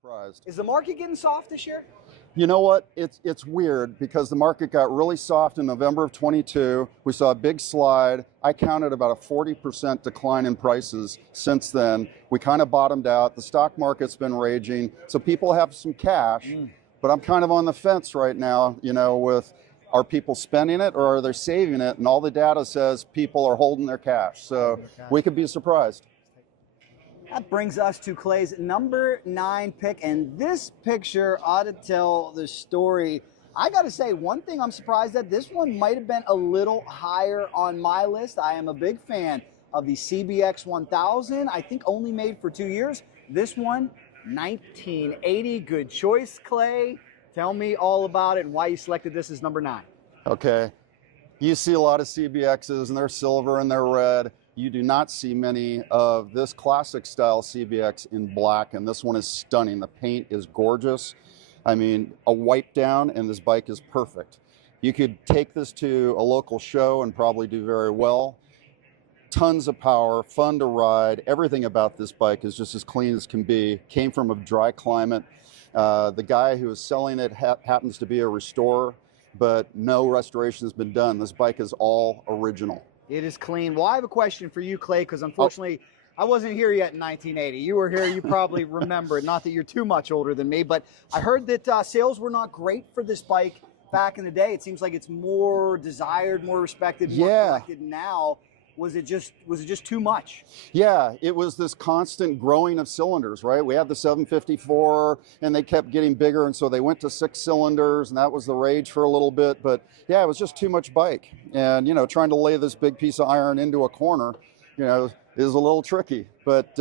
surprised. Is the market getting soft this year? You know what? It's weird because the market got really soft in November of 22. We saw a big slide. I counted about a 40% decline in prices since then. We kind of bottomed out. The stock market's been raging, so people have some cash. But I'm kind of on the fence right now, you know, with are people spending it or are they saving it? And all the data says people are holding their cash. So we could be surprised. That brings us to Clay's number 9 pick, and this picture ought to tell the story. I got to say, one thing I'm surprised at, this one might have been a little higher on my list. I am a big fan of the CBX 1000. I think only made for 2 years. This one, 1980. Good choice, Clay. Tell me all about it and why you selected this as number 9. Okay. You see a lot of CBXs, and they're silver and they're red. You do not see many of this classic style CBX in black, and this one is stunning. The paint is gorgeous. I mean, a wipe down and this bike is perfect. You could take this to a local show and probably do very well. Tons of power, fun to ride. Everything about this bike is just as clean as can be. Came from a dry climate. The guy who is selling it happens to be a restorer, but no restoration has been done. This bike is all original. It is clean. Well, I have a question for you, Clay, because unfortunately, I wasn't here yet in 1980. You were here. You probably remember it. Not that you're too much older than me, but I heard that sales were not great for this bike back in the day. It seems like it's more desired, more respected, more collected now. Was it just too much? Yeah, it was this constant growing of cylinders, right? We had the 754 and they kept getting bigger, and so they went to 6 cylinders, and that was the rage for a little bit. But yeah, it was just too much bike. And, you know, trying to lay this big piece of iron into a corner, you know, is a little tricky. But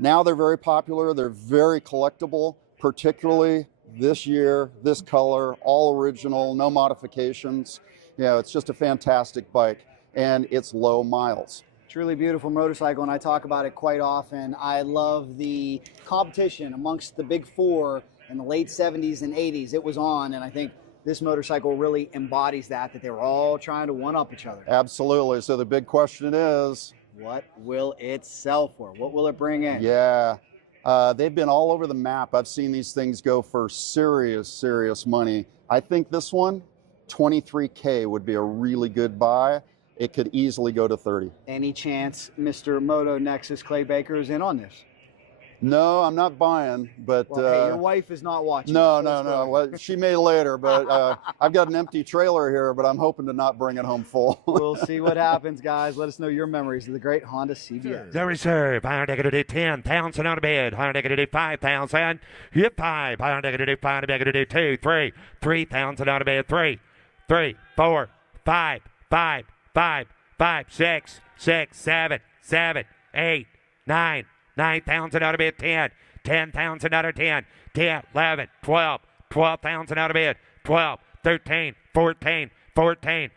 now they're very popular. They're very collectible, particularly this year, this color, all original, no modifications. You know, it's just a fantastic bike. And it's low miles. Truly beautiful motorcycle, and I talk about it quite often. I love the competition amongst the big four in the late 70s and 80s. It was on, and I think this motorcycle really embodies that they were all trying to one-up each other. Absolutely. So the big question is, what will it sell for? What will it bring in? Yeah, they've been all over the map. I've seen these things go for serious money. I think this one, $23K would be a really good buy. It could easily go to 30. Any chance Mr. Moto Nexus Clay Baker is in on this? No, I'm not buying, but... Well, hey, your wife is not watching. No. Well, she may later, but I've got an empty trailer here, but I'm hoping to not bring it home full. We'll see what happens, guys. Let us know your memories of the great Honda CBX. The reserve, $110,000 out of bid, $105,000, hit 5, $105, 2, 3, $3,000 out of bid, 3, 4, 5, 6, 7, 8, 9, 9,000 out of bid, 10, 10,000 out of 10, 11, 12, 12,000 out of bid, 12, 13, 14, 14,000,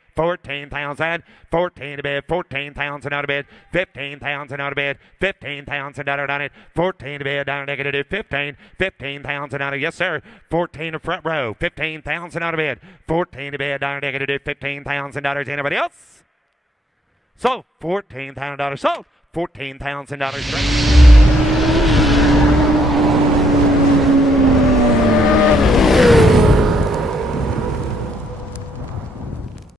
14 to bid, 14,000 out of bid, 15,000 out of bid, 15,000 out of it, 14 to bid, down negative 15, 15,000 out of, yes sir, 14 to front row, 15,000 out of bid, 14 to bid, down negative $15,000. Anybody else? So $14,000 sold, $14,000.